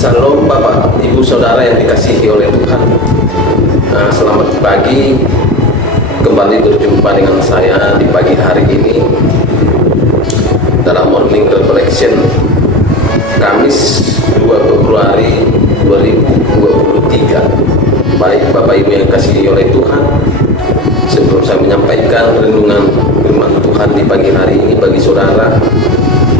Salam Bapak, Ibu, Saudara yang dikasihi oleh Tuhan. Selamat pagi, kembali berjumpa dengan saya di pagi hari ini dalam Morning Reflection Kamis 2 Februari 2023. Baik Bapak Ibu yang dikasihi oleh Tuhan, sebelum saya menyampaikan renungan firman Tuhan di pagi hari ini bagi saudara,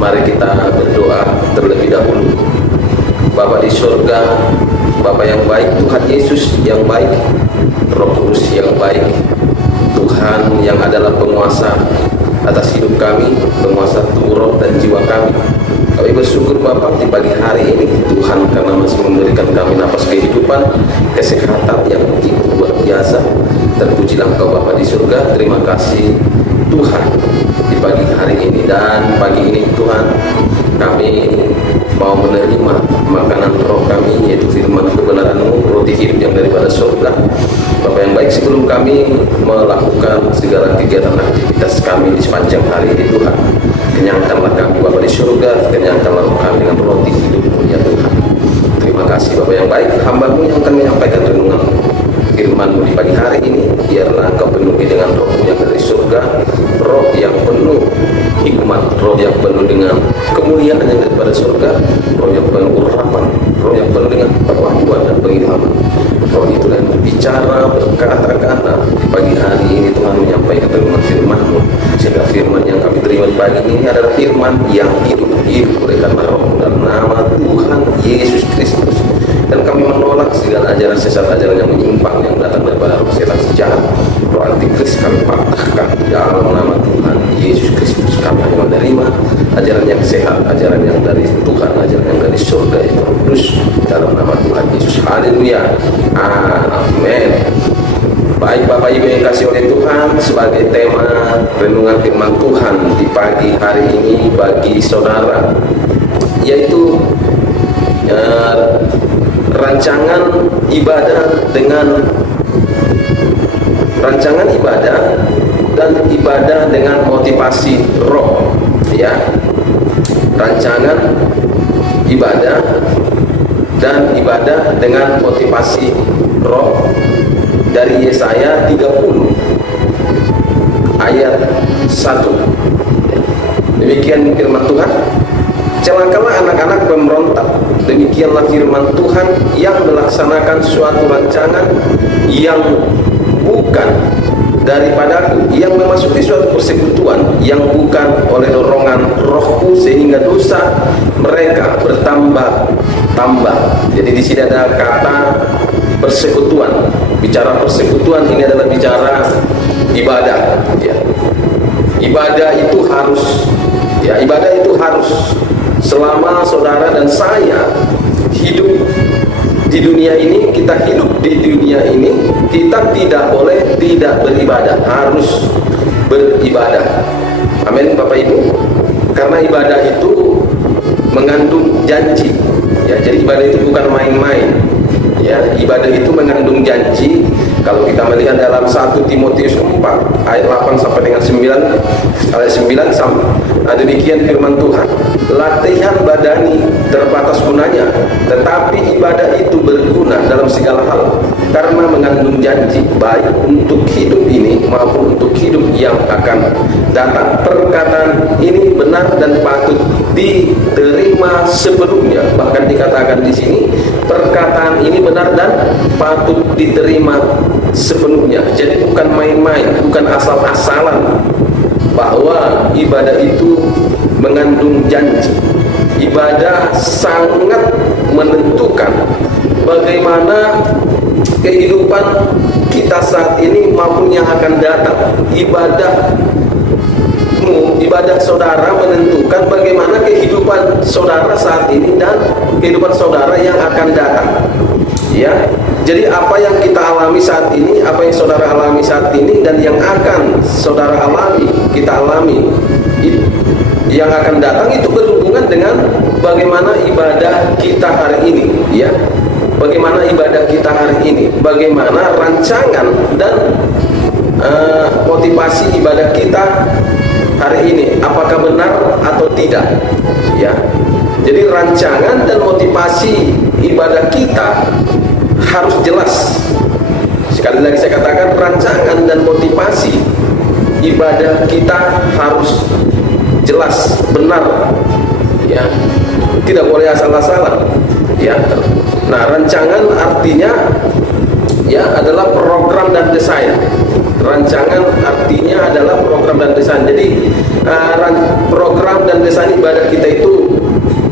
mari kita berdoa terlebih dahulu. Bapa di surga, Bapa yang baik, Tuhan Yesus yang baik, Roh Kudus yang baik, Tuhan yang adalah penguasa atas hidup kami, penguasa tubuh, roh dan jiwa kami. Kami bersyukur Bapa di pagi hari ini Tuhan, karena masih memberikan kami napas kehidupan, kesehatan yang begitu luar biasa. Terpujilah Engkau Bapa di surga. Terima kasih Tuhan di pagi hari ini, dan pagi ini Tuhan kami mau menerima makanan roh kami, yaitu firman kebenaran-Mu, roti hidup yang daripada surga. Bapak yang baik, sebelum kami melakukan segala kegiatan aktivitas kami di sepanjang hari ini Tuhan, kenyangkanlah kami Bapak di surga, kenyangkanlah roh kami dengan roti hidup-Mu ya Tuhan. Terima kasih Bapak yang baik, hamba-Mu yang akan menyampaikan renungan firman-Mu di pagi hari ini. Biarlah Engkau penuhi dengan roh-Mu yang dari surga, roh yang penuh hikmat, roh yang penuh dengan kemuliaan yang daripada surga, roh yang penuh urapan, roh yang penuh dengan pewahyuan dan pengilhaman. Roh itulah yang berbicara, berkata-kata di pagi hari ini Tuhan, menyampaikan renungan firman-Mu, sehingga firman yang kami terima di pagi ini adalah firman yang hidup oleh karena roh dan nama Tuhan Yesus Kristus. Dan kami menolak segala ajaran sesat, ajaran yang menyimpang yang datang daripada roh setan sejahat, roh antikris kami patahkan dalam nama Tuhan Yesus Kristus. Kami hanya menerima ajaran yang sehat, ajaran yang dari Tuhan, ajaran yang dari surga itu kudus, dalam nama Tuhan Yesus. Haleluya, amin. Baik Bapak Ibu yang kasih oleh Tuhan, sebagai tema renungan firman Tuhan di pagi hari ini bagi saudara, yaitu rancangan ibadah dan ibadah dengan motivasi roh, ya. Rancangan ibadah dan ibadah dengan motivasi roh dari Yesaya 30 ayat 1. Demikian firman Tuhan. Celakalah anak-anak pemberontak, demikianlah firman Tuhan, yang melaksanakan suatu rancangan yang bukan daripadaku, yang memasuki suatu persekutuan yang bukan oleh dorongan rohku, sehingga dosa mereka bertambah-tambah. Jadi di sini ada kata persekutuan. Bicara persekutuan ini adalah bicara ibadah, ya. Ibadah itu harus selama saudara dan saya hidup di dunia ini, kita tidak boleh tidak beribadah, harus beribadah. Amin Bapak Ibu. Karena ibadah itu mengandung janji, ya. Jadi ibadah itu bukan main-main, ya. Ibadah itu mengandung janji. Kalau kita melihat dalam 1 Timotius 4 ayat 8 sampai dengan 9, ayat 9 sampai, demikian firman Tuhan. Latihan badani terbatas gunanya, tetapi ibadah itu berguna dalam segala hal, karena mengandung janji, baik untuk hidup ini maupun untuk hidup yang akan datang. Perkataan ini benar dan patut diterima sepenuhnya. Bahkan dikatakan di sini, perkataan ini benar dan patut diterima sepenuhnya. Jadi bukan main-main, bukan asal-asalan, bahwa ibadah itu mengandung janji. Ibadah sangat menentukan bagaimana kehidupan kita saat ini maupun yang akan datang. Ibadah saudara menentukan bagaimana kehidupan saudara saat ini dan kehidupan saudara yang akan datang, ya. Jadi apa yang kita alami saat ini, apa yang saudara alami saat ini, dan yang akan saudara alami, kita alami yang akan datang, itu berhubungan dengan bagaimana ibadah kita hari ini, ya. Bagaimana ibadah kita hari ini, bagaimana rancangan dan motivasi ibadah kita hari ini, apakah benar atau tidak, ya. Jadi rancangan dan motivasi ibadah kita harus jelas. Sekali lagi saya katakan, rancangan dan motivasi ibadah kita harus jelas, benar, ya, tidak boleh asal-asalan, ya. Nah, rancangan artinya ya adalah program dan desain. Rancangan artinya adalah program dan desain. Jadi program dan desain ibadah kita itu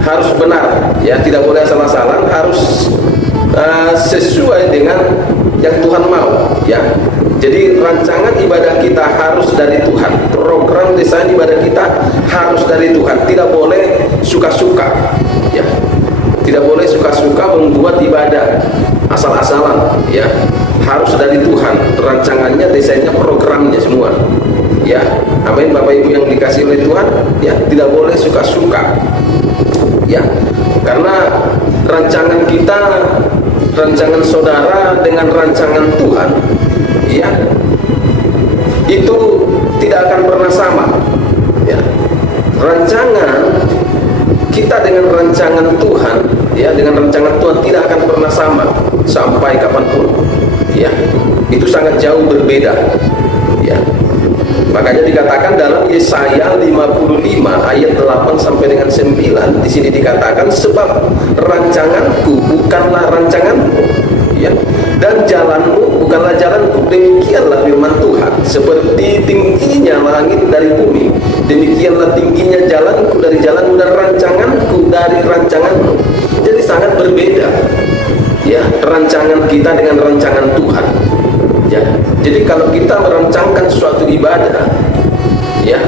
harus benar, ya, tidak boleh asal-asalan, harus sesuai dengan yang Tuhan mau, ya. Jadi rancangan ibadah kita harus dari Tuhan, program desain ibadah kita harus dari Tuhan, tidak boleh suka-suka, ya, tidak boleh suka-suka membuat ibadah asal-asalan, ya, harus dari Tuhan, rancangannya, desainnya, programnya semua, ya. Amin, Bapak Ibu yang dikasih oleh Tuhan, ya, tidak boleh suka-suka, ya, karena rancangan kita, rancangan saudara dengan rancangan Tuhan, ya, itu tidak akan pernah sama, ya. Rancangan kita dengan rancangan Tuhan, ya, dengan rancangan Tuhan tidak akan pernah sama sampai kapanpun, ya. Itu sangat jauh berbeda, ya. Makanya dikatakan dalam Yesaya 55 ayat 8 sampai dengan 9, di sini dikatakan, sebab rancanganku bukanlah rancanganmu, ya, dan jalanmu bukanlah jalanku, demikianlah firman Tuhan. Seperti tingginya langit dari bumi, demikianlah tingginya jalanku dari jalanmu, dan rancanganku dari rancanganmu. Jadi sangat berbeda, ya, rancangan kita dengan rancangan Tuhan, ya. Jadi kalau kita merancangkan suatu ibadah, ya,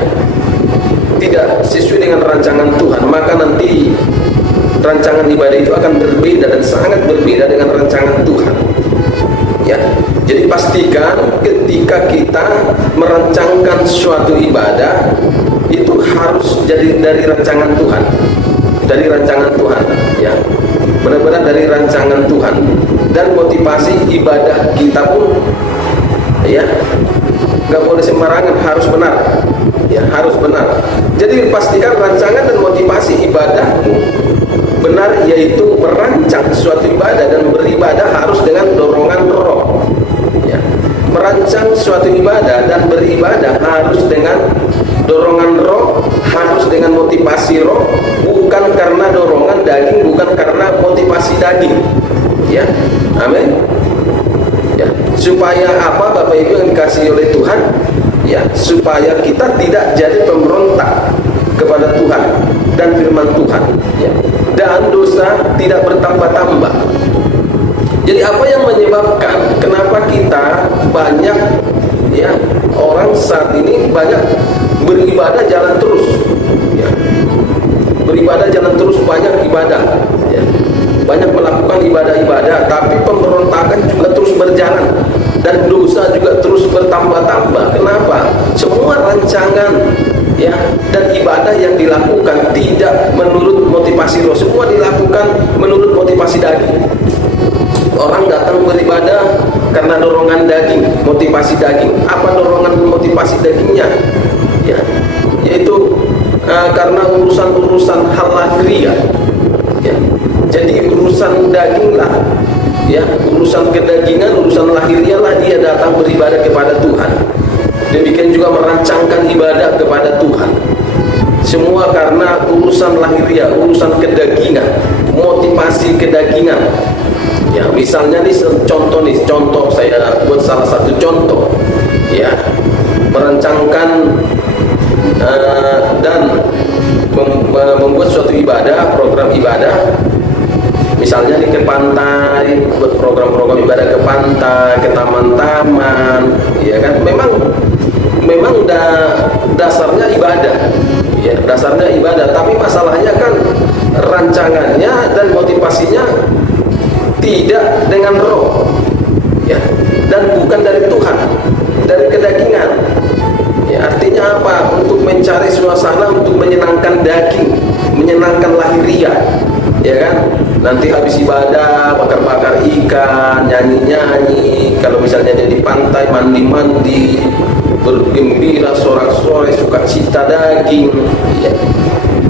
tidak sesuai dengan rancangan Tuhan, maka nanti rancangan ibadah itu akan berbeda dan sangat berbeda dengan rancangan Tuhan, ya. Jadi pastikan ketika kita merancangkan suatu ibadah itu harus jadi dari rancangan Tuhan, dari rancangan Tuhan, ya, benar-benar dari rancangan Tuhan. Dan motivasi ibadah kita pun, ya, nggak boleh sembarangan, harus benar, ya, harus benar. Jadi pastikan rancangan dan motivasi ibadahmu benar, yaitu merancang suatu ibadah dan beribadah harus dengan dorongan roh, ya. Merancang suatu ibadah dan beribadah harus dengan dorongan roh, harus dengan motivasi roh, bukan karena dorongan daging, bukan karena motivasi daging, ya. Amin, ya. Supaya apa, Bapak Ibu yang dikasihi oleh Tuhan, ya, supaya kita tidak jadi pemberontak kepada Tuhan dan firman Tuhan, ya, dan dosa tidak bertambah-tambah. Jadi apa yang menyebabkan kenapa kita banyak, ya, orang saat ini banyak beribadah jalan terus, ya, beribadah jalan terus, banyak ibadah, ya, banyak melakukan ibadah-ibadah, tapi pemberontakan juga terus berjalan dan dosa juga terus bertambah-tambah. Kenapa? Semua rancangan, ya, dan ibadah yang dilakukan tidak menurut motivasi roh, semua dilakukan menurut motivasi daging. Orang datang beribadah karena dorongan daging, motivasi daging. Apa dorongan motivasi dagingnya? Ya, yaitu karena urusan-urusan hal lahiriah, ya. Jadi urusan daging lah, ya, urusan kedagingan, urusan lahiriah lah dia datang beribadah kepada Tuhan. Demikian juga merancangkan ibadah kepada Tuhan. Semua karena urusan lahiriah, urusan kedagingan, motivasi kedagingan. Ya, misalnya nih contoh saya buat salah satu contoh, ya, merancangkan dan membuat suatu ibadah, program ibadah. Misalnya nih ke pantai, buat program-program ibadah ke pantai, ke taman-taman, ya kan? Memang dasarnya ibadah, ya, dasarnya ibadah. Tapi masalahnya kan rancangannya dan motivasinya tidak dengan roh, ya, dan bukan dari Tuhan, dari kedagingan. Ya, artinya apa? Untuk mencari suasana, untuk menyenangkan daging, menyenangkan lahiriah, ya kan? Nanti habis ibadah bakar-bakar ikan, nyanyi-nyanyi. Kalau misalnya dia di pantai, mandi-mandi, bergembira, sorak-sorai, sukacita daging, ya.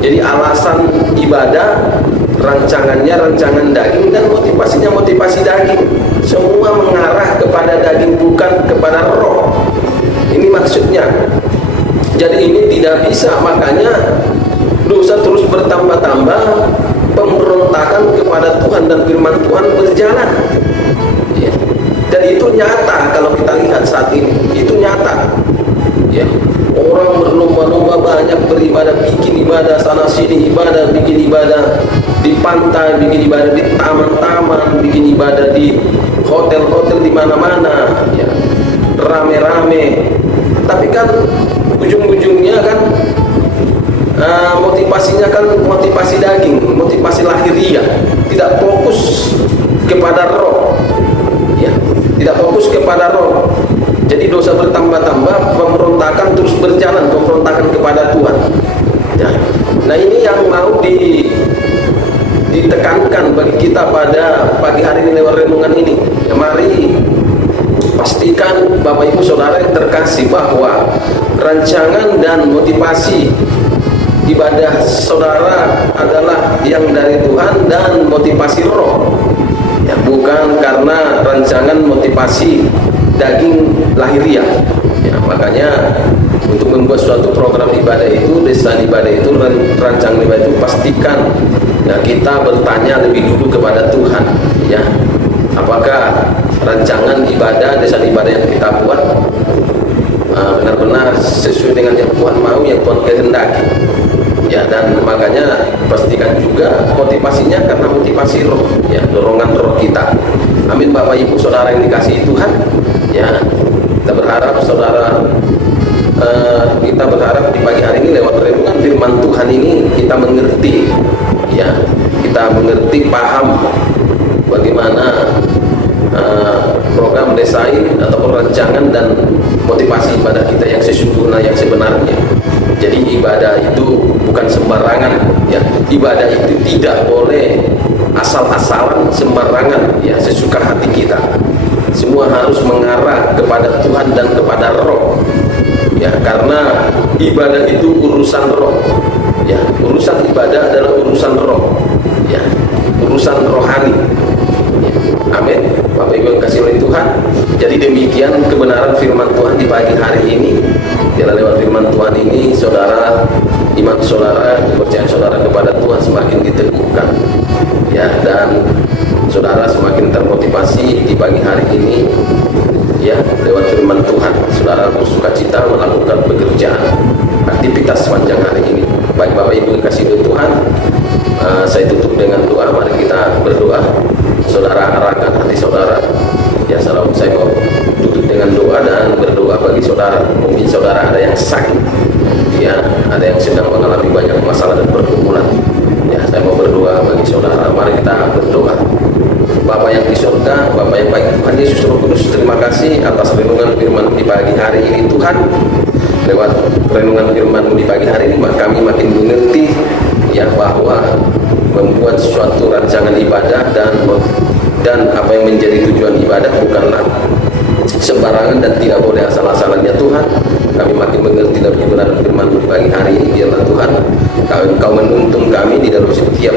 Jadi alasan ibadah, rancangannya rancangan daging dan motivasinya motivasi daging. Semua mengarah kepada daging, bukan kepada roh. Ini maksudnya. Jadi ini tidak bisa, makanya dosa terus bertambah-tambah, pemberontakan kepada Tuhan dan firman Tuhan berjalan. Ya. Dan itu nyata kalau kita lihat saat ini, itu nyata. Ya. Orang berlomba-lomba banyak beribadah, bikin ibadah sana sini, ibadah, bikin ibadah di pantai, bikin ibadah di taman-taman, bikin ibadah di hotel-hotel, di mana-mana, ya. Rame-rame. Tapi kan ujung-ujungnya kan motivasinya kan motivasi daging, motivasi lahiriah, tidak fokus kepada roh, ya, tidak fokus kepada roh. Jadi dosa bertambah-tambah, pemberontakan terus berjalan, pemberontakan kepada Tuhan. Ya. Nah ini yang mau ditekankan bagi kita pada pagi hari ini lewat renungan ini. Ya, mari pastikan Bapak Ibu Saudara yang terkasih bahwa rancangan dan motivasi ibadah saudara adalah yang dari Tuhan dan motivasi roh, ya, bukan karena rancangan motivasi daging lahiriah. Ya, makanya untuk membuat suatu program ibadah itu, desain ibadah itu, rancangan ibadah itu, pastikan ya, kita bertanya lebih dulu kepada Tuhan, ya, apakah rancangan ibadah, desain ibadah yang kita buat benar-benar sesuai dengan yang Tuhan mau, yang Tuhan kehendaki. Ya, dan makanya pastikan juga motivasinya karena motivasi roh, ya, dorongan roh kita. Amin Bapak Ibu Saudara yang dikasihi Tuhan. Ya, kita berharap saudara, kita berharap di pagi hari ini lewat renungan firman Tuhan ini kita mengerti, ya, kita mengerti, paham bagaimana program desain ataupun rancangan dan motivasi ibadah kita yang sesungguhnya, yang sebenarnya. Jadi ibadah itu bukan sembarangan, ya. Ibadah itu tidak boleh asal-asalan, sembarangan, ya, sesuka hati kita. Semua harus mengarah kepada Tuhan dan kepada roh, ya, karena ibadah itu urusan roh, ya. Urusan ibadah adalah urusan roh, ya, urusan rohani, ya. Amin Bapak Ibu yang kasih oleh Tuhan. Jadi demikian kebenaran firman Tuhan di pagi hari ini. Ya, lewat firman Tuhan ini saudara, iman saudara, kepercayaan saudara kepada Tuhan semakin diteguhkan, ya, dan saudara semakin termotivasi di pagi hari ini, ya, lewat firman Tuhan. Saudara bersukacita melakukan pekerjaan, aktivitas sepanjang hari ini. Baik Bapak Ibu yang kasih oleh Tuhan, saya tutup dengan doa. Mari kita berdoa. Saudara arahkan hati saudara, ya, saya mau tutup dengan doa dan berdoa bagi saudara. Mungkin saudara ada yang sakit, ya, ada yang sedang mengalami banyak masalah dan pergumulan, ya, saya mau berdoa bagi saudara. Mari kita berdoa. Bapa yang di surga, Bapa yang baik, Tuhan Yesus Roh Kudus, terima kasih atas renungan firman di pagi hari ini Tuhan. Lewat renungan firman di pagi hari ini kami makin mengerti, ya, bahwa membuat suatu rancangan ibadah dan apa yang menjadi tujuan ibadah bukanlah sembarangan dan tidak boleh asal-asalannya Tuhan. Kami makin mengerti dan kebenaran firman di pagi hari ini. Biarlah Tuhan Kau menuntun kami di dalam setiap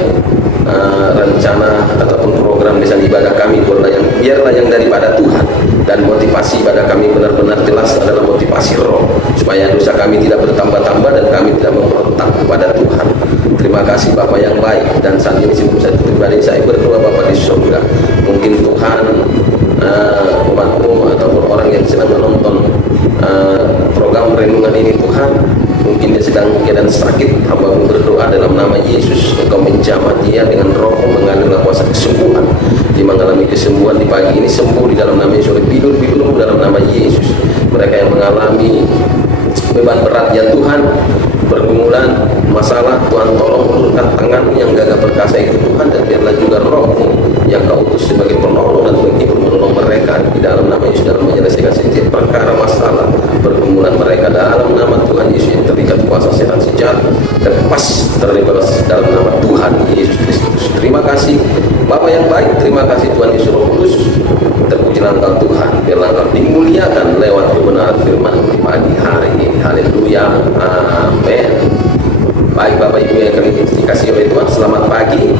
rencana ataupun program desain ibadah kami. Biarlah yang daripada Tuhan, dan motivasi ibadah kami benar-benar jelas adalah motivasi roh, supaya dosa kami tidak bertambah-tambah dan kami tidak memberontak kepada Tuhan. Terima kasih Bapak yang baik. Dan saat ini sebelum saya tutup tadi, saya berdoa Bapak di surga, mungkin Tuhan umatmu ataupun orang yang sedang menonton program renungan ini Tuhan, mungkin dia sedang keadaan sakit, hamba-Mu berdoa dalam nama Yesus, Engkau menjamah dia dengan roh-Mu, mengalirlah kuasa kesembuhan. Dia mengalami kesembuhan di pagi ini, sembuh di dalam nama Yesus. Tidur-tidurmu dalam nama Yesus. Mereka yang mengalami beban berat, ya Tuhan, pergumulan, masalah, Tuhan tolong ulurkan tangan yang gagah perkasa itu Tuhan, dan biarlah juga roh-Mu yang Kau utus sebagai penolong dan menghibur menolong mereka di dalam nama Yesus, dalam menyelesaikan setiap perkara masalah pergumulan mereka dalam nama Tuhan Yesus yang terikat kuasa setan sejahtera, lepas terlibat dalam nama Tuhan Yesus Kristus. Terima kasih Bapa yang baik, terima kasih Tuhan Yesus Roh Kudus. Terpujilah Engkau Tuhan, biarlah Engkau dimuliakan lewat kebenaran firman di pagi hari ini. Haleluya, amin. Baik Bapak Ibu yang dikasihi oleh Tuhan, selamat pagi.